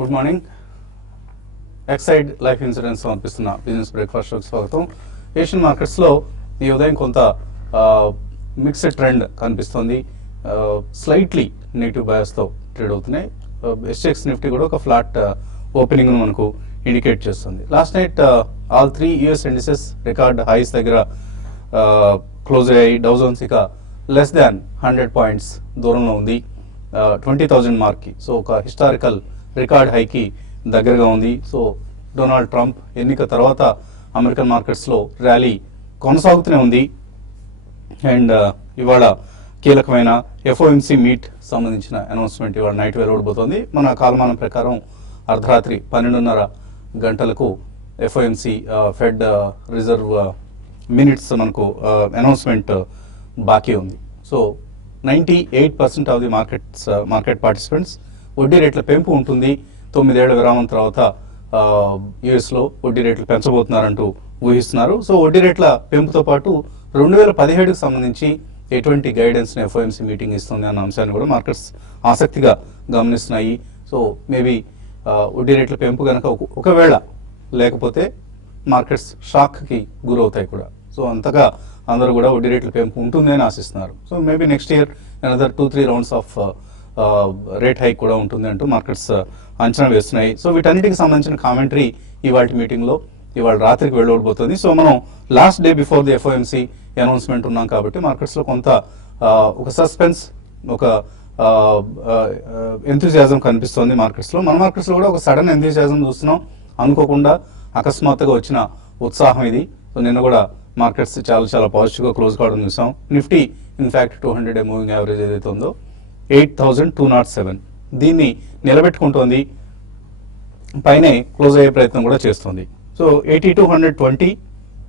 Good morning. Exide life insurance సమర్పిస్తున్న business breakfast షోకి స్వాగతం. ఏషియన్ మార్కెట్స్లో ఈ ఉదయం కొంత మిక్స్డ్ ట్రెండ్ కనిపిస్తుంది. స్లైట్లీ నెగిటివ్ బయాస్తో ట్రేడ్ అవుతున్నాయి. ఎస్ఎక్స్ నిఫ్టీ కూడా ఒక ఫ్లాట్ ఓపెనింగ్ మనకు ఇండికేట్ చేస్తుంది. Last night all 3 US indices record highs దగ్గర క్లోజ్ అయ్యాయి. డౌ జోన్స్ ఇక లెస్ దాన్ 100 పాయింట్స్ దూరంలో ఉంది 20,000 మార్క్కి. సో ఒక హిస్టారికల్ రికార్డ్ హైకి దగ్గరగా ఉంది. సో డొనాల్డ్ ట్రంప్ ఎన్నిక తర్వాత అమెరికన్ మార్కెట్స్లో ర్యాలీ కొనసాగుతూనే ఉంది. అండ్ ఇవాళ కీలకమైన FOMC మీట్ సంబంధించిన అనౌన్స్మెంట్ ఇవాళ నైట్ వెలువడబోతోంది. మన కాలమానం ప్రకారం అర్ధరాత్రి 12:30 గంటలకు FOMC ఫెడ్ రిజర్వ్ మినిట్స్ మనకు అనౌన్స్మెంట్ బాకీ ఉంది. So 98% of the market participants వడ్డీ రేట్ల పెంపు ఉంటుంది. 9 ఏళ్ల విరామం తర్వాత యుఎస్లో వడ్డీ రేట్లు పెంచబోతున్నారంటూ ఊహిస్తున్నారు. సో వడ్డీ రేట్ల పెంపుతో పాటు 2017కు సంబంధించి ఎటువంటి గైడెన్స్ని FOMC మీటింగ్ ఇస్తుంది అన్న అంశాన్ని కూడా మార్కెట్స్ ఆసక్తిగా గమనిస్తున్నాయి. సో మేబీ వడ్డీ రేట్ల పెంపు కనుక ఒకవేళ లేకపోతే మార్కెట్స్ షాక్కి గురవుతాయి కూడా. సో అంతగా అందరూ కూడా వడ్డీ రేట్ల పెంపు ఉంటుంది అని ఆశిస్తున్నారు. So maybe next year another 2-3 rounds of rate hike కూడా ఉంటుంది అంటూ మార్కెట్స్ అంచనా వేస్తున్నాయి. సో వీటన్నిటికి సంబంధించిన కామెంటరీ ఇవాళ మీటింగ్లో ఇవాళ రాత్రికి వెళ్ళబోతుంది. సో మనం last day before the FOMC announcement ఉన్నాం కాబట్టి మార్కెట్స్లో కొంత ఒక సస్పెన్స్, ఒక ఎంతూజియాజం కనిపిస్తుంది మార్కెట్స్లో. మన మార్కెట్స్లో కూడా ఒక సడన్ ఎంతూజియాజం చూస్తున్నాం. అనుకోకుండా అకస్మాత్తుగా వచ్చిన ఉత్సాహం ఇది. సో నిన్న కూడా మార్కెట్స్ చాలా పాజిటివ్గా క్లోజ్ కావడం చూసాం. నిఫ్టీ ఇన్ఫ్యాక్ట్ 200 మూవింగ్ యావరేజ్ ఏదైతే ఉందో 8,207 దీన్ని నిలబెట్టుకుంటోంది, పైనే క్లోజ్ అయ్యే ప్రయత్నం కూడా చేస్తుంది. సో 8220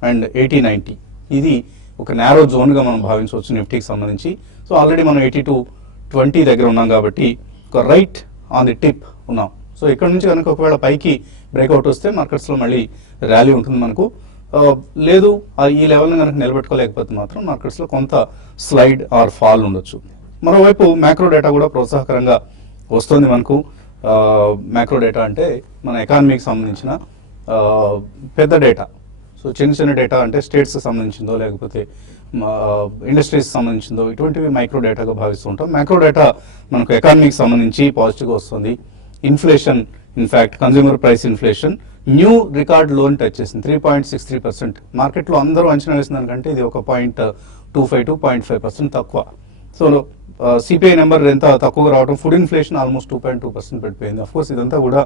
అండ్ 8090 ఇది ఒక నేరో జోన్గా మనం భావించవచ్చు నిఫ్టీకి సంబంధించి. సో ఆల్రెడీ మనం 8220 దగ్గర ఉన్నాం కాబట్టి ఒక రైట్ ఆన్ ది టిప్ ఉన్నాం. సో ఇక్కడ నుంచి కనుక ఒకవేళ పైకి బ్రేక్అవుట్ వస్తే మార్కెట్స్లో మళ్ళీ ర్యాలీ ఉంటుంది మనకు. లేదు ఈ లెవెల్ని కనుక నిలబెట్టుకోలేకపోతే మాత్రం మార్కెట్స్లో కొంత స్లైడ్ ఆర్ ఫాల్ ఉండొచ్చు. మరోవైపు మ్యాక్రో డేటా కూడా ప్రోత్సాహకరంగా వస్తుంది మనకు. మ్యాక్రో డేటా అంటే మన ఎకానమీకి సంబంధించిన పెద్ద డేటా. సో చిన్న డేటా అంటే స్టేట్స్కి సంబంధించిందో లేకపోతే ఇండస్ట్రీస్కి సంబంధించిందో ఇటువంటివి మైక్రో డేటాగా భావిస్తూ ఉంటాం. మ్యాక్రో డేటా మనకు ఎకానమీకి సంబంధించి పాజిటివ్గా వస్తుంది. Inflation, in fact consumer price inflation new record loan touch చేసింది 3.63%. మార్కెట్లో అందరూ అంచనా వేసిన దానికంటే ఇది ఒక 0.25 to 0.5% తక్కువ. సో CPI నెంబర్ ఎంత తక్కువగా రావడం, ఫుడ్ ఇన్ఫ్లేషన్ ఆల్మోస్ట్ 2.2% పడిపోయింది. అఫ్కోర్స్ ఇదంతా కూడా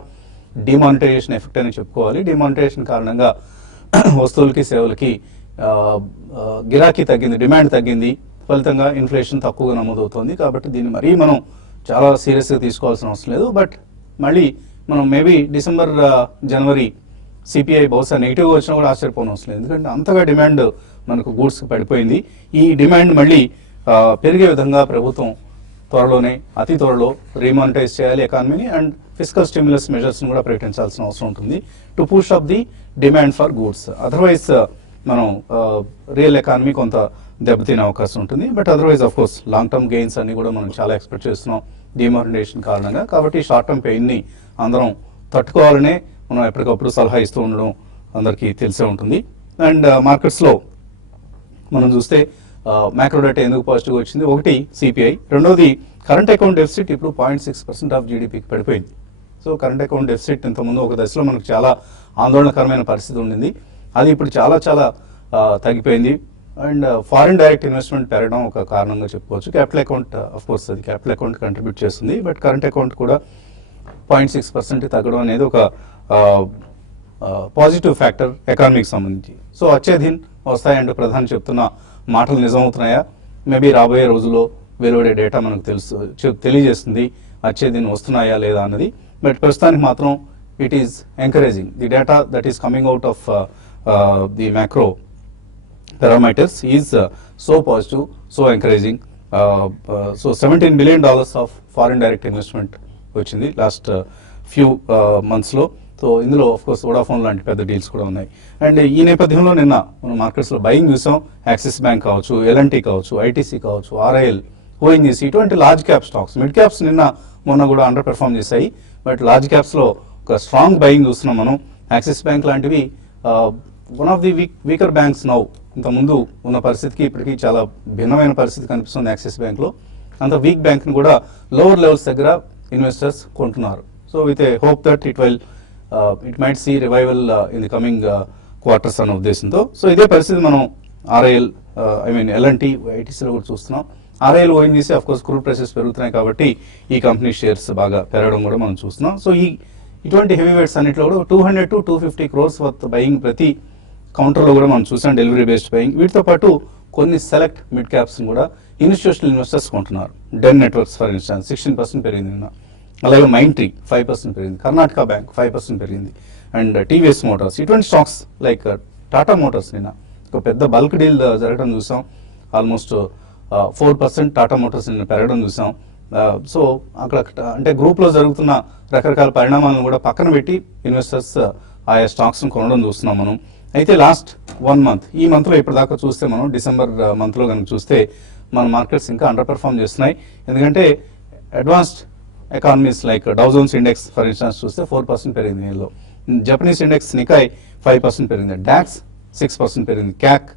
డిమానిటైజేషన్ ఎఫెక్ట్ అని చెప్పుకోవాలి. డిమానిటైజేషన్ కారణంగా వస్తువులకి సేవలకి గిరాకీ తగ్గింది, డిమాండ్ తగ్గింది, ఫలితంగా ఇన్ఫ్లేషన్ తక్కువగా నమోదవుతోంది. కాబట్టి దీన్ని మరీ మనం చాలా సీరియస్గా తీసుకోవాల్సిన అవసరం లేదు. బట్ మళ్ళీ మనం మేబీ డిసెంబర్ జనవరి CPI బహుశా నెగిటివ్గా వచ్చినా కూడా ఆశ్చర్యపోవడం అవసరం లేదు. ఎందుకంటే అంతగా డిమాండ్ మనకు గూడ్స్కి పడిపోయింది. ఈ డిమాండ్ మళ్ళీ పెరిగే విధంగా ప్రభుత్వం త్వరలోనే అతి త్వరలో రీమానిటైజ్ చేయాలి ఎకానమీని అండ్ ఫిజికల్ స్టిమ్యులస్ మెజర్స్ని కూడా ప్రకటించాల్సిన అవసరం ఉంటుంది to push up the demand for goods. Otherwise మనం రియల్ ఎకానమీ కొంత దెబ్బతినే అవకాశం ఉంటుంది. But otherwise of course long term gains అన్ని కూడా మనం చాలా ఎక్స్పెక్ట్ చేస్తున్నాం డిమానిటైజేషన్ కారణంగా. కాబట్టి షార్ట్ టర్మ్ పెయిన్ని అందరం తట్టుకోవాలనే మనం ఎప్పటికప్పుడు సలహా ఇస్తూ ఉండడం అందరికీ తెలిసే ఉంటుంది. అండ్ మార్కెట్స్లో మనం చూస్తే మ్యాక్రో డేటా ఎందుకు పాజిటివ్గా వచ్చింది, ఒకటి CPI, రెండోది కరెంట్ అకౌంట్ డెఫిసిట్ ఇప్పుడు 0.6% ఆఫ్ GDPకి పడిపోయింది. సో కరెంట్ అకౌంట్ డెఫిసిట్ ఇంతకుముందు ఒక దశలో మనకు చాలా ఆందోళనకరమైన పరిస్థితి ఉండింది. అది ఇప్పుడు చాలా తగ్గిపోయింది. అండ్ ఫారిన్ డైరెక్ట్ ఇన్వెస్ట్మెంట్ పెరగడం ఒక కారణంగా చెప్పుకోవచ్చు. క్యాపిటల్ అకౌంట్ అఫ్కోర్స్ అది క్యాపిటల్ అకౌంట్ కంట్రిబ్యూట్ చేస్తుంది. బట్ కరెంట్ అకౌంట్ కూడా 0.6% తగ్గడం అనేది ఒక పాజిటివ్ ఫ్యాక్టర్ ఎకానమీకి సంబంధించి. సో అత్యధిన్ వస్తాయంటూ ప్రధాని చెప్తున్న మాటలు నిజమవుతున్నాయా? మేబీ రాబోయే రోజుల్లో వెలువడే డేటా మనకు తెలియజేస్తుంది అత్యధిన్ వస్తున్నాయా లేదా అన్నది. బట్ ప్రస్తుతానికి మాత్రం it is encouraging. The data that is coming out of the macro parameters is so positive, so encouraging. So $17 billion of foreign direct investment వచ్చింది లాస్ట్ ఫ్యూ మంత్స్లో. సో ఇందులో ఆఫ్ కోర్స్ వోడాఫోన్ లాంటి పెద్ద deals కూడా ఉన్నాయి. And ఈ నేపథ్యంలో నిన్న మనం మార్కెట్స్లో బయింగ్ చూసాం. యాక్సిస్ బ్యాంక్ కావచ్చు, L&T కావచ్చు, ITC కావచ్చు, RIL, ONGC ఇటువంటి large cap stocks. Mid caps నిన్న మొన్న కూడా అండర్ పెర్ఫార్మ్ చేశాయి. బట్ లార్జ్ క్యాప్స్లో ఒక స్ట్రాంగ్ బయింగ్ చూస్తున్నాం మనం. యాక్సిస్ బ్యాంక్ లాంటివి one of the weaker banks now. ఇంతకుముందు ఉన్న పరిస్థితికి ఇప్పటికీ చాలా భిన్నమైన పరిస్థితి కనిపిస్తుంది యాక్సిస్ బ్యాంక్లో. అంత వీక్ బ్యాంక్ని కూడా లోవర్ లెవెల్స్ దగ్గర ఇన్వెస్టర్స్ కొంటున్నారు. So with a hope that it might see revival in the coming quarters అన్న ఉద్దేశంతో. సో ఇదే పరిస్థితి మనం ఆర్ఐఎల్ ఎల్ఎన్టీ ఐటీసీలో కూడా చూస్తున్నాం. RIL ONGC of course crude prices పెరుగుతున్నాయి కాబట్టి ఈ కంపెనీ షేర్స్ బాగా పెరగడం కూడా మనం చూస్తున్నాం. సో ఇటువంటి హెవీ వెయిట్స్ అన్నింటిలో కూడా 200 to 250 crores వర్త్ బయింగ్ ప్రతి కౌంటర్లో కూడా మనం చూసాం, డెలివరీ బేస్డ్ బయింగ్. వీటితో పాటు కొన్ని సెలెక్ట్ మిడ్ క్యాప్స్ కూడా ఇన్స్టిట్యూషనల్ ఇన్వెస్టర్స్ కొంటున్నారు. డెన్ నెట్వర్క్స్ ఫర్ ఇన్స్టాన్స్ 16% పెరిగింది నిన్న. అలాగే మైంట్రీ 5% పెరిగింది, కర్ణాటక బ్యాంక్ 5% పెరిగింది, అండ్ టీవీఎస్ మోటార్స్. ఇటువంటి స్టాక్స్ లైక్ టాటా మోటార్స్ నిన్న ఒక పెద్ద బల్క్ డీల్ జరగడం చూసాం. ఆల్మోస్ట్ 4% టాటా మోటార్స్ నిన్న పెరగడం చూసాం. సో అక్కడ అంటే గ్రూప్లో జరుగుతున్న రకరకాల పరిణామాలను కూడా పక్కన పెట్టి ఇన్వెస్టర్స్ ఆయా స్టాక్స్ను కొనడం చూస్తున్నాం మనం. అయితే లాస్ట్ 1 month, ఈ మంత్లో ఇప్పటిదాకా చూస్తే మనం డిసెంబర్ మంత్లో కనుక చూస్తే మన మార్కెట్స్ ఇంకా అండర్ పెర్ఫార్మ్ చేస్తున్నాయి. ఎందుకంటే advanced economies like Dow Jones index for instance చూస్తే 4% పెరిగింది దీనిలో. జపనీస్ ఇండెక్స్ నికాయ్ 5% పెరిగింది, డాక్స్ 6% పెరిగింది, క్యాక్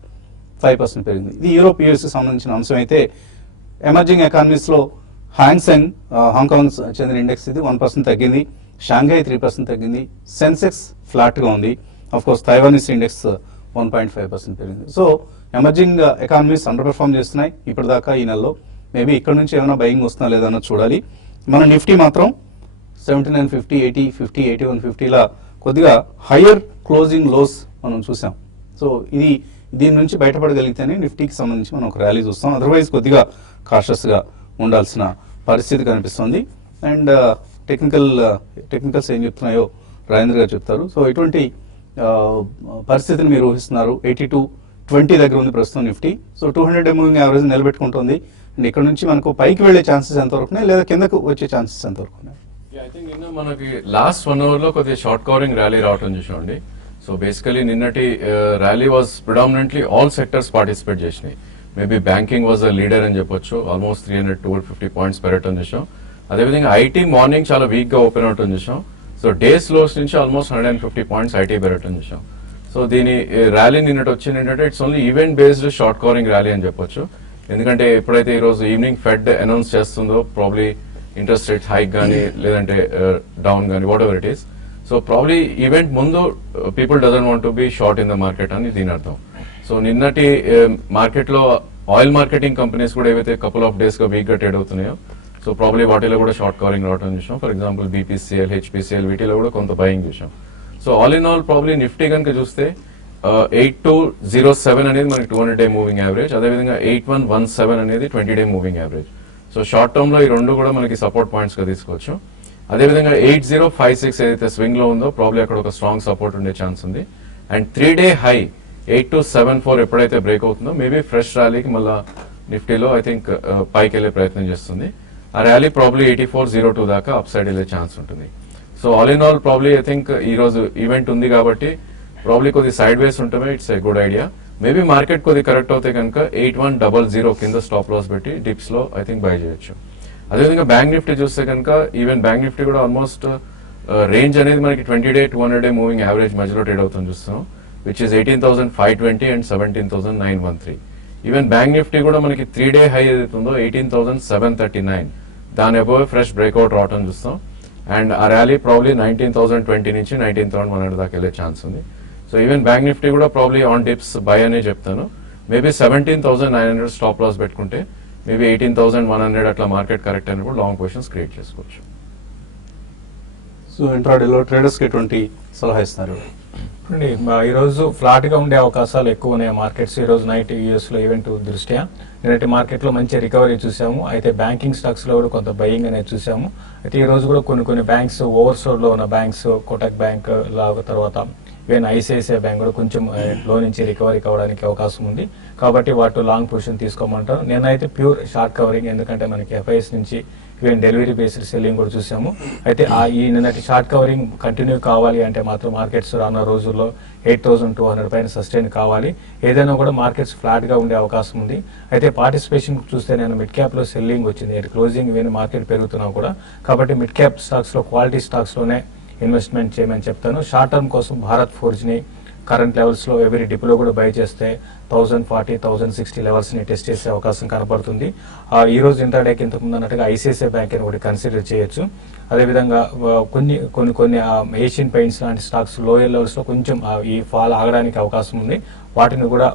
5% పెరిగింది. ఇది యూరోప్ యూఎస్కి సంబంధించిన అంశం. అయితే ఎమర్జింగ్ ఎకానమీస్లో హ్యాంగ్సెంగ్ హాంకాంగ్ చెందిన ఇండెక్స్ ఇది 1% తగ్గింది, షాంఘై 3% తగ్గింది, సెన్సెక్స్ ఫ్లాట్గా ఉంది. ఆఫ్ కోర్స్ తైవానీస్ ఇండెక్స్ 1.5% పెరిగింది. So emerging economies under perform చేస్తున్నాయి ఇప్పటిదాకా ఈ నెలలో. మేబీ ఇక్కడ నుంచి ఏమైనా బయింగ్ వస్తుందా లేదా అన్నది చూడాలి. మన నిఫ్టీ మాత్రం 7950, 80, 50, 8150లా కొద్దిగా హయ్యర్ క్లోజింగ్ లోస్ మనం చూసాం. సో దీని నుంచి బయటపడగలిగితేనే నిఫ్టీకి సంబంధించి మనం ఒక ర్యాలీ చూస్తాం. అదర్వైజ్ కొద్దిగా కాషస్గా ఉండాల్సిన పరిస్థితి కనిపిస్తుంది. అండ్ టెక్నికల్స్ ఏం చెప్తున్నాయో రాజేంద్ర గారు చెప్తారు. సో ఇటువంటి పరిస్థితిని మీరు ఊహిస్తున్నారు. 8220 దగ్గర ఉంది ప్రస్తుతం నిఫ్టీ. సో 200 మూవింగ్ యావరేజ్ నిలబెట్టుకుంటుంది. అండ్ ఇక్కడ నుంచి మనకు పైకి వెళ్లే ఛాన్సెస్ ఎంతవరకు ఉన్నాయి, లేదా కిందకు వచ్చే ఛాన్సెస్ ఎంతవరకు ఉన్నాయి? ఐ థింక్ నిన్న మనకి లాస్ట్ 1 hour లో కొద్దిగా షార్ట్ కవరింగ్ ర్యాలీ రావటం చూసామండి. సో బేసికలీ నిన్నటి rally was predominantly all sectors participate చేసినాయి. Maybe banking was a leader అని చెప్పొచ్చు, ఆల్మోస్ట్ 300-250 పాయింట్స్ పెరగటం చూసాం. అదేవిధంగా ఐటీ మార్నింగ్ చాలా వీక్ గా ఓపెన్ అవటం చూసాం. సో డేస్ లోస్ నుంచి ఆల్మోస్ట్ 150 పాయింట్స్ ఐటీ పెరగటం చూసాం. సో దీని ర్యాలీ నిన్నటి వచ్చింది ఏంటంటే it's only event based short covering rally అని చెప్పొచ్చు. ఎందుకంటే ఎప్పుడైతే ఈ రోజు ఈవినింగ్ ఫెడ్ అనౌన్స్ చేస్తుందో ప్రాబ్లీ ఇంట్రెస్ట్ రేట్ హైక్ కానీ లేదంటే డౌన్ కానీ whatever it is. So probably event ముందు people doesn't want to be short in the market అని దీని అర్థం. సో నిన్నటి మార్కెట్ లో ఆయిల్ మార్కెటింగ్ కంపెనీస్ కూడా ఏవైతే కపుల్ ఆఫ్ డేస్ గా వీక్ గా ట్రేడ్ అవుతున్నాయో సో ప్రాబ్లీ వాటిలో కూడా షార్ట్ కవరింగ్ రావడం చూసాం. ఫర్ ఎగ్జాంపుల్ బీపీసీఎల్, హెచ్పీసీఎల్ వీటిలో కూడా కొంత బయింగ్ చూసాం. So all in all probably Nifty కనుక చూస్తే 8207 అనేది మనకి 200-day మూవింగ్ యావరేజ్, అదేవిధంగా 8117 అనేది 20-day moving average. So short term లో ఈ రెండు కూడా మనకి సపోర్ట్ పాయింట్స్ గా తీసుకోవచ్చు. అదేవిధంగా 8056 ఏదైతే స్వింగ్ లో ఉందో ప్రాబ్లీ అక్కడ ఒక స్ట్రాంగ్ సపోర్ట్ ఉండే ఛాన్స్ ఉంది. అండ్ 3-day హై 8274 ఎప్పుడైతే బ్రేక్ అవుతుందో మేబీ ఫ్రెష్ ర్యాలీకి మళ్ళా నిఫ్టీలో ఐ థింక్ పైకి వెళ్ళే ప్రయత్నం చేస్తుంది. ఆ ర్యాలీ ప్రాబ్లీ 8402 దాకా అప్ సైడ్ వెళ్ళే ఛాన్స్ ఉంటుంది. So all in all probably I think ఈ రోజు ఈవెంట్ ఉంది కాబట్టి ప్రాబ్లీ కొద్ది సైడ్ వేస్ ఉంటమే it's a good idea. Maybe market కొద్ది కరెక్ట్ అవుతే కనుక 8100 కింద స్టాప్ లాస్ పెట్టి డిప్స్ లో ఐ థింక్ బై చేయొచ్చు. అదేవిధంగా బ్యాంక్ నిఫ్టీ చూస్తే కనుక ఈవెన్ బ్యాంక్ నిఫ్టీ కూడా ఆల్మోస్ట్ రేంజ్ అనేది మనకి 20-day 200-day మూవింగ్ యావరేజ్ మధ్యలో ట్రేడ్ అవుతుంది చూస్తున్నాం, which is 18,520 and 17,913. Even Bank Nifty కూడా మనకి 3-day హై ఏదైతుందో 18,739 దాని అబోవ్ ఫ్రెష్ బ్రేక్అవుట్ రావటం చూస్తాం. అండ్ ఆ ర్యాలీ ప్రాబ్లీ 19,020 నుంచి 19,100 దాకా వెళ్ళే ఛాన్స్ ఉంది. సో ఈవెన్ బ్యాంక్ నిఫ్టీ కూడా ప్రాబ్లీ ఆన్ డిప్స్ బై అనే చెప్తాను. మేబీ 17,900 స్టాప్ లాస్ పెట్టుకుంటే మేబీ 18,100 అట్లా మార్కెట్ కరెక్ట్ అని కూడా లాంగ్ పొజిషన్స్ క్రియేట్ చేసుకోవచ్చు. సో ఇంట్రాడేలో ట్రేడర్స్కి ఎటువంటి సలహా ఇస్తున్నారు? ఈ రోజు ఫ్లాట్ గా ఉండే అవకాశాలు ఎక్కువ ఉన్నాయి మార్కెట్స్. ఈ రోజు నైట్ యూఎస్ లో ఈవెంట్ దృష్ట్యా నిన్నటి మార్కెట్ లో మంచి రికవరీ చూసాము. అయితే బ్యాంకింగ్ స్టాక్స్ లో కూడా కొంత బయింగ్ అనేది చూసాము. అయితే ఈ రోజు కూడా కొన్ని బ్యాంక్స్ ఓవర్సోడ్ లో ఉన్న బ్యాంక్స్, కోటక్ బ్యాంక్ లాగా తర్వాత ఈవెన్ ఐసిఐసిఐ బ్యాంక్ కూడా కొంచెం లో నుంచి రికవరీ కావడానికి అవకాశం ఉంది. కాబట్టి వాటి లాంగ్ పొజిషన్ తీసుకోమంటారు. నేనైతే ప్యూర్ షార్ట్ కవరింగ్, ఎందుకంటే మనకి ఎఫ్ఐఎస్ నుంచి ఈవెన్ డెలివరీ బేస్డ్ సెల్లింగ్ కూడా చూసాము. అయితే ఈ నిన్నటి షార్ట్ కవరింగ్ కంటిన్యూ కావాలి అంటే మాత్రం మార్కెట్స్ రానున్న రోజుల్లో 8,200 పైన సస్టైన్ కావాలి. ఏదైనా కూడా మార్కెట్స్ ఫ్లాట్ గా ఉండే అవకాశం ఉంది. అయితే పార్టిసిపేషన్ చూస్తే నేను మిడ్ క్యాప్ లో సెల్లింగ్ వచ్చింది, క్లోజింగ్ ఈవెన్ మార్కెట్ పెరుగుతున్నా కూడా. కాబట్టి మిడ్ క్యాప్ స్టాక్స్ లో క్వాలిటీ స్టాక్స్ లోనే ఇన్వెస్ట్మెంట్ చేయమని చెప్తాను. షార్ట్ టర్మ్ కోసం భారత్ ఫోర్జ్ ని కరెంట్ లెవెల్స్ లో ఎవరీ డిప్లో కూడా బై చేస్తే 1040, 1060 లెవెల్స్ ని టెస్ట్ చేసే అవకాశం కనపడుతుంది. ఈ రోజు ఇంటర్డేకి ఇంతకు ముందు అన్నట్టుగా ఐసిఐసిఐ బ్యాంక్ అని కూడా కన్సిడర్ చేయొచ్చు. అదేవిధంగా కొన్ని ఏషియన్ పెయింట్స్ లాంటి స్టాక్స్ లోయర్ లెవెల్స్ లో కొంచెం ఈ ఫాల్ ఆగడానికి అవకాశం ఉంది. వాటిని కూడా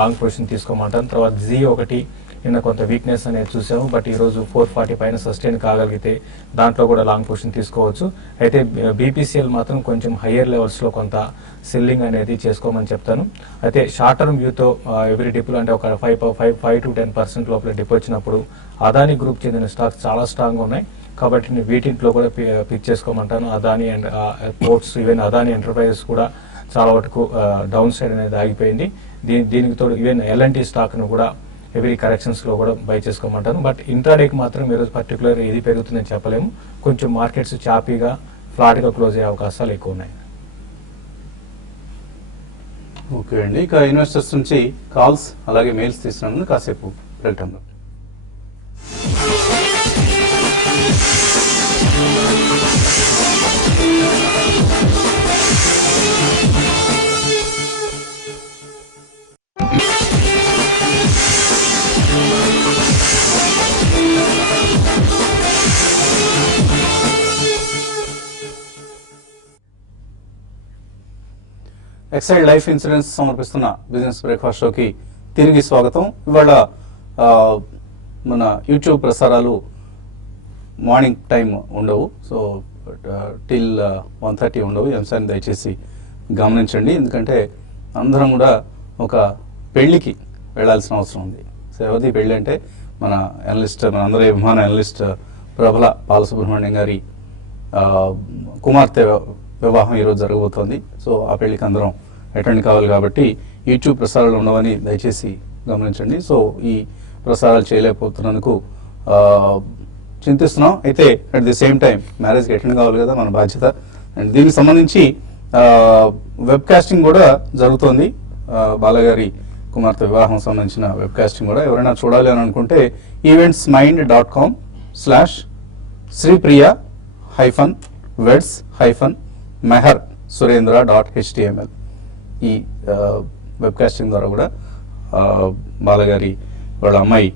లాంగ్ పొజిషన్ తీసుకోమంటాను. తర్వాత G1 నిన్న కొంత వీక్నెస్ అనేది చూసాము, బట్ ఈ రోజు 440 పైన సస్టైన్ కాగలిగితే దాంట్లో కూడా లాంగ్ పొజిషన్ తీసుకోవచ్చు. అయితే బీపీసీఎల్ మాత్రం కొంచెం హయ్యర్ లెవెల్స్ లో కొంత సెల్లింగ్ అనేది చేసుకోమని చెప్తాను. అయితే షార్ట్ టర్మ్ వ్యూతో ఎవరీ డిప్లో అంటే ఒక 5 to 10% లోపల డిప్ వచ్చినప్పుడు అదానీ గ్రూప్ చెందిన స్టాక్స్ చాలా స్ట్రాంగ్ ఉన్నాయి. కాబట్టి నేను వీటింట్లో కూడా పిక్ చేసుకోమంటాను. Adani and Ports, even Adani Enterprises కూడా చాలా వరకు డౌన్ సైడ్ అనేది ఆగిపోయింది. దీనికి తోడు ఈవెన్ ఎల్ఎన్టీ స్టాక్ ను కూడా ఎవరీ కరెక్షన్స్ లో కూడా బై చేసుకోమంటాను. బట్ ఇంట్రాడేకి మాత్రం ఈరోజు పర్టికులర్ ఇది పెరుగుతుందని చెప్పలేము. కొంచెం మార్కెట్స్ చాపీగా ఫ్లాట్ గా క్లోజ్ అయ్యే అవకాశాలు ఎక్కువ ఉన్నాయి. ఓకే అండి, ఇక ఇన్వెస్టర్స్ నుంచి కాల్స్ అలాగే మెయిల్స్ తీసుకున్నాను కాసేపు ప్రకటనలో. ఎక్సైడ్ లైఫ్ ఇన్సూరెన్స్ సమర్పిస్తున్న బిజినెస్ బ్రేక్ఫాస్ట్ షోకి తిరిగి స్వాగతం. ఇవాళ మన యూట్యూబ్ ప్రసారాలు మార్నింగ్ టైం ఉండవు, సో టిల్ 1:30 ఉండవు. ఈ అంశాన్ని దయచేసి గమనించండి, ఎందుకంటే అందరం కూడా ఒక పెళ్లికి వెళ్లాల్సిన అవసరం ఉంది. సో ఎవరిది పెళ్లి అంటే మన అనలిస్ట్, మన అందరి అభిమాన అనలిస్ట్ ప్రబల బాలసుబ్రహ్మణ్యం గారి కుమార్తె వివాహం ఈరోజు జరగబోతోంది. సో ఆ పెళ్లికి అందరం అటెండ్ కావాలి కాబట్టి యూట్యూబ్ ప్రసారాలు ఉండవని దయచేసి గమనించండి. సో ఈ ప్రసారాలు చేయలేకపోతున్నందుకు చింతిస్తున్నాం. అయితే అట్ ది సేమ్ టైం మ్యారేజ్కి అటెండ్ కావాలి కదా, మన బాధ్యత. అండ్ దీనికి సంబంధించి వెబ్ కాస్టింగ్ కూడా జరుగుతోంది. బాలగారి కుమార్తె వివాహం సంబంధించిన వెబ్ కాస్టింగ్ కూడా ఎవరైనా చూడాలి అని అనుకుంటే eventsmind.com/Sripriya-weds-meher-surendra.html ఈ వెబ్ కాస్టింగ్ ద్వారా కూడా బాలగారి వాళ్ళ అమ్మాయి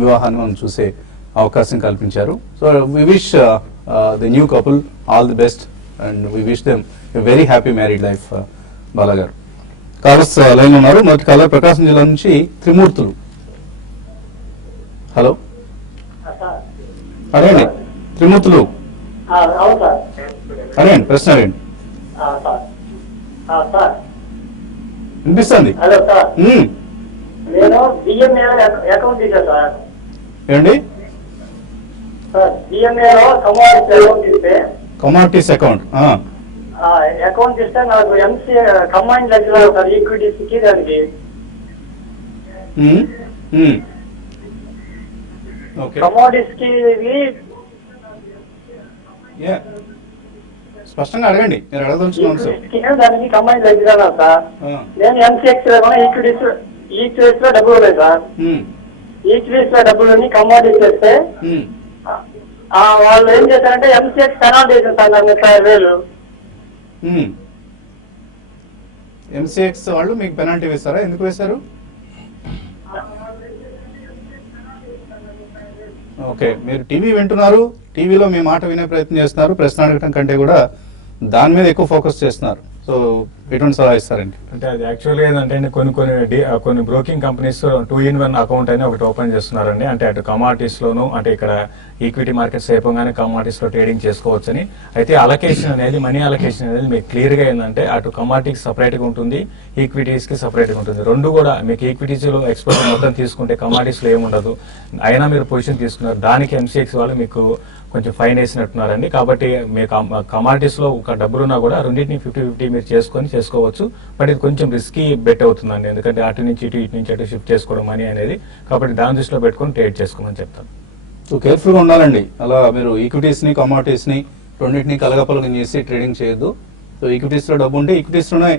వివాహాన్ని మనం చూసే అవకాశం కల్పించారు. So we wish the new couple all the best and we wish them a very happy married life. బాలగారు కాలర్స్ లైన్ ఉన్నారు. మొదటి కాలర్ ప్రకాశం జిల్లా నుంచి త్రిమూర్తులు. హలో, అడగండి త్రిమూర్తులు, అడగండి, ప్రశ్న అడగండి. వినిపిస్తుంది. హలో సార్, నేను బిఎంఏలో అకౌంట్ తీసా సార్. ఏమండి? సార్ బిఎంఏలో కమోడిటీస్ అకౌంట్ తీస్తే కమోడిటీస్ అకౌంట్ అకౌంట్ తీస్తే నాకు ఎంసీ కంబైన్ లెక్కలో సార్ ఈక్విటీస్ కి దానికి. ఓకే, కమోడిటీస్ కి ఇవి స్పష్టంగా అడగండి, మీరు అడగదలుచుకున్నాను సార్. దానికి కంబైన్ లెక్కలో సార్ నేను ఎంసీఎక్స్ లో ఈక్విటీస్ లో డబ్బులు ఉన్నాయి సార్. ఈక్విటీస్ లో డబ్బులు కమోడిటీస్ చేస్తే వాళ్ళు ఏం చేశారంటే ఎంసీఎక్స్ పెనాల్టీ వేసారు సార్ నాకు 30,000. ఎంసీఎక్స్ వాళ్ళు మీకు పెనాల్టీ వేస్తారా? ఎందుకు వేశారు? ఓకే, మీరు టీవీ వింటున్నారు, టీవీలో మీ మాట వినే ప్రయత్నం చేస్తున్నారు, ప్రశ్న అడగటం కంటే కూడా దాని మీద ఎక్కువ ఫోకస్ చేస్తున్నారు. సో ఎటువంటి సలహా ఇస్తారండి? అంటే అది యాక్చువల్గా ఏంటంటే కొన్ని బ్రోకింగ్ కంపెనీస్ 2-in-1 అకౌంట్ అని ఒకటి ఓపెన్ చేస్తున్నారండి. అంటే అటు కమాడిటీస్ లోను, అంటే ఇక్కడ ఈక్విటీ మార్కెట్స్ అయిపోగానే కమాడిటీస్ లో ట్రేడింగ్ చేసుకోవచ్చని. అయితే అలొకేషన్ అనేది, మనీ అలొకేషన్ అనేది మీకు క్లియర్ గా ఏంటంటే అటు కమాడిటీకి సపరేట్ గా ఉంటుంది, ఈక్విటీస్ కి సపరేట్ గా ఉంటుంది. రెండు కూడా మీకు ఈక్విటీస్ లో ఎక్స్పోజర్ మొత్తం తీసుకుంటే కమాడిటీస్ లో ఏముండదు. అయినా మీరు పొజిషన్ తీసుకున్నారు, దానికి ఎంసీఎక్స్ వాళ్ళు మీకు కొంచెం ఫైన్ వేసినట్టున్నారండి. కాబట్టి మీకు కమాడిటీస్ లో ఒక డబ్బులున్నా కూడా రెండింటిని 50-50 మీరు చేసుకోవచ్చు. బట్ ఇది కొంచెం రిస్కీ బెట్ అవుతుందండి, ఎందుకంటే అటు నుంచి ఇటు, ఇటు నుంచి అటు షిఫ్ట్ చేసుకోవడం మనీ అనేది. కాబట్టి దాని దృష్టిలో పెట్టుకొని ట్రేడ్ చేసుకోమని చెప్తాను. సో కేర్ఫుల్గా ఉండాలండి. అలా మీరు ఈక్విటీస్ని కమోడిటీస్ని రెండింటిని కలగపలగం చేసి ట్రేడింగ్ చేయొద్దు. సో ఈక్విటీస్లో డబ్బు ఉంటే ఈక్విటీస్లోనే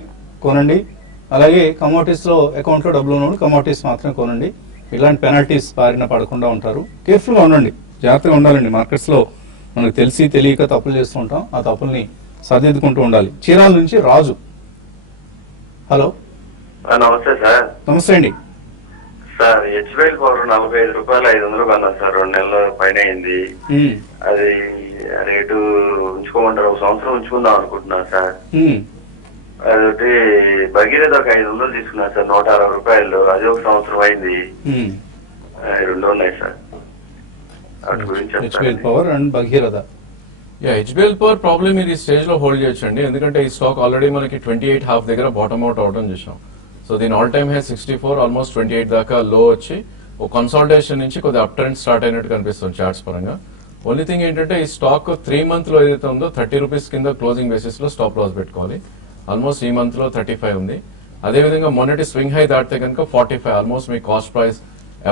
కొనండి, అలాగే కమోడిటీస్లో అకౌంట్లో డబ్బులు ఉన్నప్పుడు కమోడిటీస్ మాత్రమే కొనండి. ఇలాంటి పెనాల్టీస్ బారిన పడకుండా ఉంటారు. కేర్ఫుల్గా ఉండండి, జాగ్రత్తగా ఉండాలండి. మార్కెట్స్లో మనకు తెలిసి తెలియక తప్పులు చేస్తూ ఉంటాం, ఆ తప్పుల్ని సరిదిద్దుకుంటూ ఉండాలి. చీరాల నుంచి రాజు. హలో, నమస్తే సార్. నమస్తే అండి. సార్ హెచ్బిఎల్ పవర్ 45 రూపాయలు 500 కొన్నా సార్, 2 నెలల పైన అయింది. అది రేటు ఉంచుకోమంటారు, 1 సంవత్సరం ఉంచుకుందాం అనుకుంటున్నా సార్. అదొకటి భగీరథ ఒక 500 తీసుకున్నా సార్, 160 రూపాయలు, అది 1 సంవత్సరం అయింది. 2 ఉన్నాయి సార్, వాటి గురించి HBL power and Bhagiratha. HBL power problem మీరు ఈ స్టేజ్ లో హోల్డ్ చేయొచ్చండి, ఎందుకంటే ఈ స్టాక్ ఆల్రెడీ మనకి 28.5 దగ్గర బాటమ్ అవుట్ అవడం చూసాం. సో దీని ఆల్ టైమ్ హై 64, ఆల్మోస్ట్ 28 దాకా లో వచ్చి ఒక కన్సాలిడేషన్ నుంచి కొద్దిగా అప్ ట్రెండ్ స్టార్ట్ అయినట్టు కనిపిస్తుంది చార్ట్స్ పరంగా. ఓన్లీ థింగ్ ఏంటంటే ఈ స్టాక్ 3 మంత్ లో ఏదైతే ఉందో 30 రూపీస్ కింద క్లోజింగ్ బేసిస్ లో స్టాప్ లాస్ పెట్టుకోవాలి. ఆల్మోస్ట్ ఈ మంత్ లో 35 ఉంది. అదేవిధంగా మొన్నటి స్వింగ్ హై దాటితే కనుక 45, ఆల్మోస్ట్ మీ cost price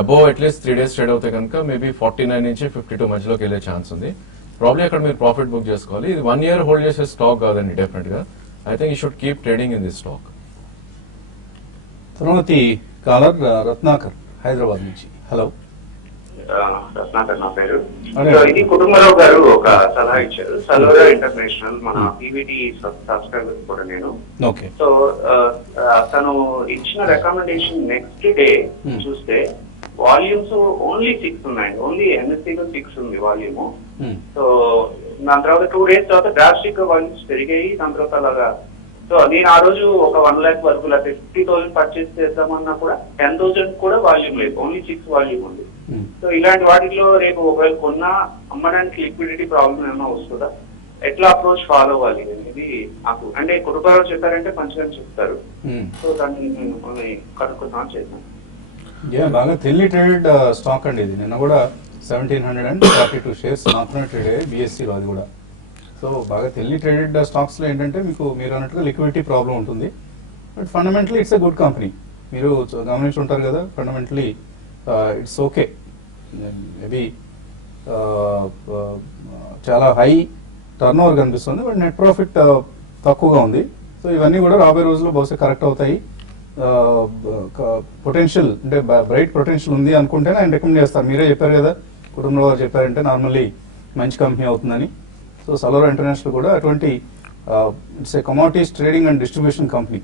above at least 3 days trade అవుతే కనుక మేబీ 49 నుంచి 52 మధ్యలోకి వెళ్ళే ఛాన్స్ ఉంది. ప్రాబ్లీ అక్కడ మీరు ప్రాఫిట్ బుక్ చేసుకోవాలి. ఇది 1 year హోల్డ్ చేసే స్టాక్ కాదండి డెఫినెట్ గా. I think you should keep trading in this stock. తర్వాతి కాలర్ రత్నాకర్ హైదరాబాద్ నుంచి. హలో, రత్నాకర్ నా పేరు. అదే. సో ఇది కుటుంబరావు గారు ఒక సలహా ఇచ్చారు, సలోరా ఇంటర్నేషనల్, మన పీవీటీ సబ్స్క్రైబర్ కూడా నేను. ఓకే. సో తను ఇచ్చిన రికమెండేషన్ నెక్స్ట్ డే చూస్తే వాల్యూమ్స్ ఓన్లీ 6 ఉన్నాయండి, ఓన్లీ ఎన్ఎస్సీలో 6 ఉంది వాల్యూమ్. సో దాని తర్వాత 2 days తర్వాత డ్రాస్టిక్ వాల్యూమ్స్ పెరిగాయి. దాని తర్వాత అలాగా సో నేను ఆ రోజు ఒక 1 lakh వరకు లేకపోతే 50,000 పర్చేస్ చేద్దామన్నా కూడా 10,000 కూడా వాల్యూమ్ లేదు, ఓన్లీ 6 వాల్యూమ్ ఉంది. సో ఇలాంటి వాటిలో రేపు ఒకవేళ కొన్నా అమ్మడానికి లిక్విడిటీ ప్రాబ్లం ఏమైనా వస్తుందా, ఎట్లా అప్రోచ్ ఫాలో అవ్వాలి అనేది నాకు, అంటే కుటుంబాలు చెప్పారంటే మంచిగా చెప్తారు. సో దాన్ని నేను కనుక్కుందాం చేద్దాం. బాగా తెలియ ట్రేడెడ్ స్టాక్ అండి ఇది. నిన్న కూడా 1742 షేర్స్ మాత్రమే ట్రేడ్ అయ్యాయి బిఎస్సిలో, అది కూడా. సో బాగా తెలియ ట్రేడెడ్ స్టాక్స్లో ఏంటంటే మీకు మీరు అన్నట్టుగా లిక్విడిటీ ప్రాబ్లం ఉంటుంది, but fundamentally it's a good company. మీరు గమనించి ఉంటారు కదా, ఫండమెంటలీ ఇట్స్ ఓకే. మేబీ చాలా హై టర్న్ ఓవర్ కనిపిస్తుంది, బట్ నెట్ ప్రాఫిట్ తక్కువగా ఉంది. సో ఇవన్నీ కూడా రాబోయే రోజుల్లో బహుశా కరెక్ట్ అవుతాయి. పొటెన్షియల్ అంటే బ్రైట్ పొటెన్షియల్ ఉంది అనుకుంటేనే ఆయన రికమెండ్ చేస్తారు. మీరే చెప్పారు కదా, కుటుంబంలో వారు చెప్పారంటే నార్మల్లీ మంచి కంపెనీ అవుతుందని. సో సలోరా ఇంటర్నేషనల్ కూడా అటువంటి it's a commodities trading and distribution company.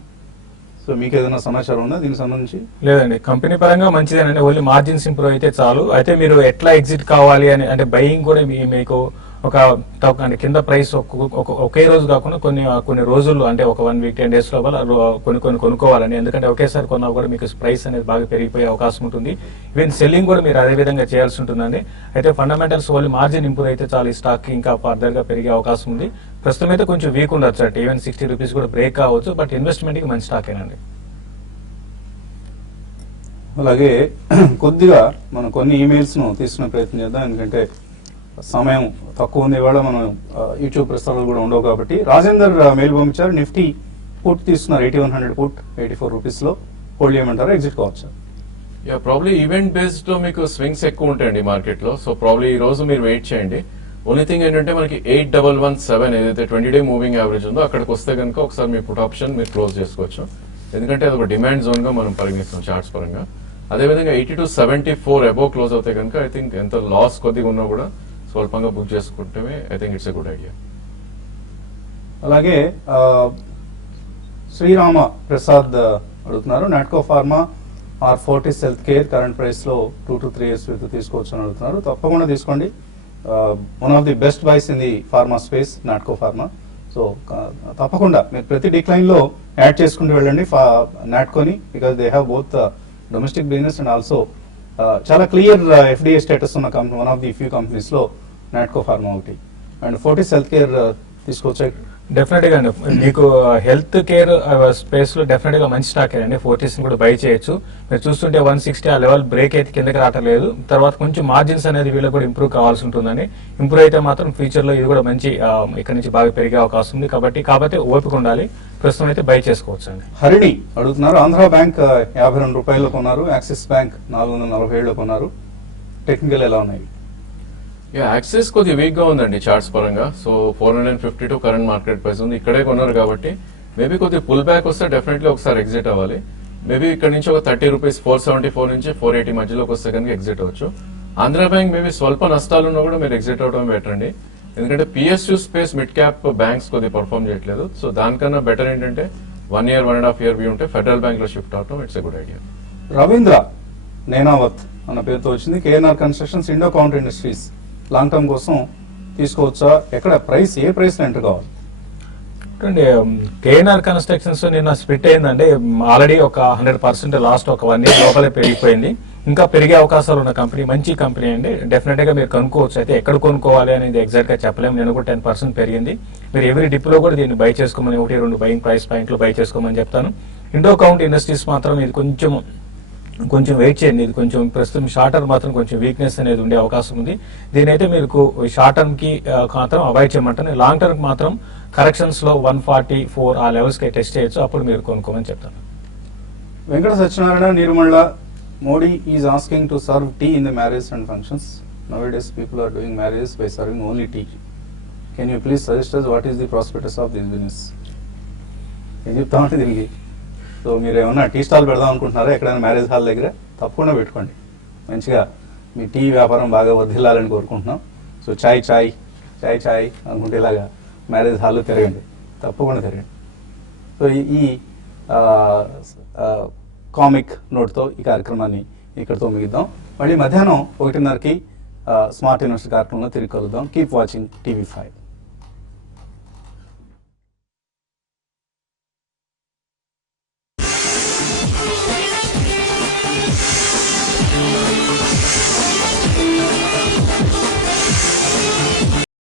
So మీకు ఏదైనా సమాచారం ఉందా దీనికి సంబంధించి? లేదండి, కంపెనీ పరంగా మంచిదేనండి, ఓన్లీ మార్జిన్స్ ఇంప్రూవ్ అయితే చాలు. అయితే మీరు ఎట్లా ఎగ్జిట్ కావాలి అని, అంటే బయింగ్ కూడా మీకు ఒక అంటే కింద ప్రైస్ ఒకే రోజు కాకుండా కొన్ని రోజుల్లో, అంటే ఒక 1 week 10 days లోపల కొన్ని కొనుక్కోవాలండి. ఎందుకంటే ఒకేసారి కొన్నా కూడా మీకు ప్రైస్ అనేది బాగా పెరిగిపోయే అవకాశం ఉంటుంది. ఈవెన్ సెల్లింగ్ కూడా మీరు అదే విధంగా చేయాల్సి ఉంటుందండి. అయితే ఫండమెంటల్స్ ఓన్లీ మార్జిన్ ఇంప్రూవ్ అయితే చాలు, ఈ స్టాక్ ఇంకా ఫర్దర్ గా పెరిగే అవకాశం ఉంది. ప్రస్తుతం అయితే కొంచెం వీక్ ఉండొచ్చు అంటే ఈవెన్ 60 రూపీస్ కూడా బ్రేక్ కావచ్చు, బట్ ఇన్వెస్ట్మెంట్ కి మంచి స్టాక్ ఏనండి. అలాగే కొద్దిగా మనం కొన్ని ఈమెయిల్స్ను తీసుకునే ప్రయత్నం చేద్దాం, ఎందుకంటే సమయం తక్కువ ఉంది. ఇవాళ మనం యూట్యూబ్ ప్రస్తావాలు కూడా ఉండవు కాబట్టి. రాజేందర్ మెయిల్ పంపించారు, నిఫ్టీ పుట్ తీసుకున్నారు 8100 పుట్ 84 రూపీస్లో. హోల్డ్ చేయమంటారా, ఎగ్జిట్ కావచ్చా? ప్రాబ్లీ ఈవెంట్ బేస్డ్ లో మీకు స్వింగ్స్ ఎక్కువ ఉంటాయండి మార్కెట్ లో. సో ప్రాబ్లీ ఈ రోజు మీరు వెయిట్ చేయండి. ఓన్లీ థింగ్ ఏంటంటే మనకి 8117 ఏదైతే 20-day మూవింగ్ యావరేజ్ ఉందో అక్కడికి వస్తే కనుక ఒకసారి మీ పుట్ ఆప్షన్ మీరు క్లోజ్ చేసుకోవచ్చు, ఎందుకంటే అది ఒక డిమాండ్ జోన్ గా మనం పరిగణిస్తాం చార్ట్స్ పరంగా. అదేవిధంగా 8274 అబోవ్ క్లోజ్ అవుతాయి కనుక ఐ థింక్ ఎంత లాస్ కొద్దిగా ఉన్నా కూడా స్వల్పంగా బుక్ చేసుకుంటే I think it's a good idea. అలాగే శ్రీరామ ప్రసాద్ అడుగుతున్నారు, Natco Pharma or Fortis healthcare current ప్రైస్లో 2 to 3 years విత్ తీసుకోవచ్చు అని అడుగుతున్నారు. తప్పకుండా తీసుకోండి. One of the best buys in the pharma space Natco Pharma. So తప్పకుండా మీరు ప్రతి డిక్లైన్లో యాడ్ చేసుకుంటూ వెళ్ళండి నాట్కోని, because they have both domestic business and also చాలా క్లియర్ ఎఫ్డిఏ స్టేటస్ ఉన్న company, one of the few కంపెనీస్లో నాట్కో ఫార్మా ఒకటి. అండ్ ఫోర్టిస్ హెల్త్ కేర్ తీసుకోవచ్చు. డెఫినెట్ గా మీకు హెల్త్ కేర్ స్పేస్ లో డెఫినెట్ గా మంచి స్టాక్ అండి. ఫోర్టీస్ కూడా బై చేయొచ్చు. మీరు చూస్తుంటే 160 ఆ లెవెల్ బ్రేక్ అయితే కిందకి రావట్లేదు. తర్వాత కొంచెం మార్జిన్స్ అనేది వీళ్ళకి కూడా ఇంప్రూవ్ కావాల్సి ఉంటుందని. ఇంప్రూవ్ అయితే మాత్రం ఫ్యూచర్ లో ఇది కూడా మంచి ఇక్కడ నుంచి బాగా పెరిగే అవకాశం ఉంది. కాకపోతే ఓపిక ఉండాలి. ప్రస్తుతం అయితే బై చేసుకోవచ్చు అండి. హరిణి అడుగుతున్నారు, ఆంధ్ర బ్యాంక్ 52 రూపాయల్లో కొన్నారు, యాక్సిస్ బ్యాంక్ 447లో కొన్నారు. టెక్నికల్ ఎలా ఉన్నాయి? యాక్సిస్ కొద్దిగా వీక్ గా ఉందండి చార్ట్స్ పరంగా. సో 452 కరెంట్ మార్కెట్ ప్రైస్ ఉంది, ఇక్కడే కొన్నారు కాబట్టి మేబీ కొద్దిగా పుల్ బ్యాక్ వస్తే డెఫినెట్లీ ఒకసారి ఎగ్జిట్ అవ్వాలి. మేబీ ఇక్కడ నుంచి ఒక 30 రూపీస్ 474 నుంచి 480 మధ్యలోకి వస్తే కనుక ఎగ్జిట్ అవ్వచ్చు. ఆంధ్ర బ్యాంక్ మేబీ స్వల్ప నష్టాలు ఉన్నా కూడా మీరు ఎగ్జిట్ అవడం బెటర్ అండి, ఎందుకంటే PSU space mid cap banks కొద్దిగా పర్ఫామ్ చేయట్లేదు. సో దానికన్నా బెటర్ ఏంటంటే 1 year 1.5 year వ్యూ ఉంటే ఫెడరల్ బ్యాంక్ లో షిఫ్ట్ అవడం it's a good idea. Ravindra Nenavath అన్న పేరుతో వచ్చింది. KNR constructions, Indo counter industries long term కోసం తీసుకోవచ్చా? ఎక్కడ ప్రైస్, ఏ ప్రైస్ లో ఎంటర్ కావాలి? కేఎన్ఆర్ కన్స్ట్రక్షన్స్ నిన్న స్ప్లిట్ అయిందండి, ఆల్రెడీ ఒక 100% లాస్ట్ ఒక 1 year లోపలే పెరిగిపోయింది. ఇంకా పెరిగే అవకాశాలు ఉన్న కంపెనీ, మంచి కంపెనీ అండి, డెఫినెట్ గా మీరు కొనుక్కోవచ్చు. అయితే ఎక్కడ కొనుక్కోవాలి అనేది ఎగ్జాక్ట్ గా చెప్పలేము. నేను కూడా 10% పెరిగింది. మీరు ఎవరి డిప్ లో కూడా దీన్ని బై చేసుకోమని, 1-2 బయింగ్ ప్రైస్ పాయింట్లు బై చేసుకోమని చెప్తాను. ఇండో కౌంట్ ఇండస్ట్రీస్ మాత్రం ఇది కొంచెం వెయిట్ చేయండి. ఇది కొంచెం ప్రస్తుతం షార్ట్ టర్మ్ మాత్రం కొంచెం వీక్నెస్ అనేది ఉండే అవకాశం ఉంది. దీనైతే మీకు షార్ట్ టర్మ్ కి మాత్రం అవాయిడ్ చేయమంటాను. లాంగ్ టర్మ్ మాత్రం కరెక్షన్స్ లో 144 ఆ లెవెల్స్ కి టెస్ట్ చేయొచ్చు, అప్పుడు మీరు కొనుక్కోమని చెప్తాను. Venkata Satyanarayana Neerumalla, Modi is asking to serve tea in the marriage and functions. Nowadays people are doing marriages by serving only tea. Can you please suggest us what is the prospectus of this business? ఏం చెప్తామంటే దీనికి, so మీరు ఏమన్నా tea stall పెడదాం అనుకుంటున్నారా ఎక్కడైనా marriage hall దగ్గర? తప్పకుండా పెట్టుకోండి, మంచిగా మీ టీ వ్యాపారం బాగా వర్ధిల్లాలని కోరుకుంటున్నాం. సో చాయ్ చాయ్ చాయ్ చాయ్ అనుకుంటే ఇలాగా మ్యారేజ్ హాల్లో తిరగండి, తప్పకుండా తిరగండి. సో ఈ కామిక్ నోట్తో ఈ కార్యక్రమాన్ని ఇక్కడితో ముగిద్దాం. మళ్ళీ మధ్యాహ్నం 1:30కి స్మార్ట్ ఇన్వెస్టర్ కార్యక్రమంలో తిరిగి కలుద్దాం. Keep watching TV5.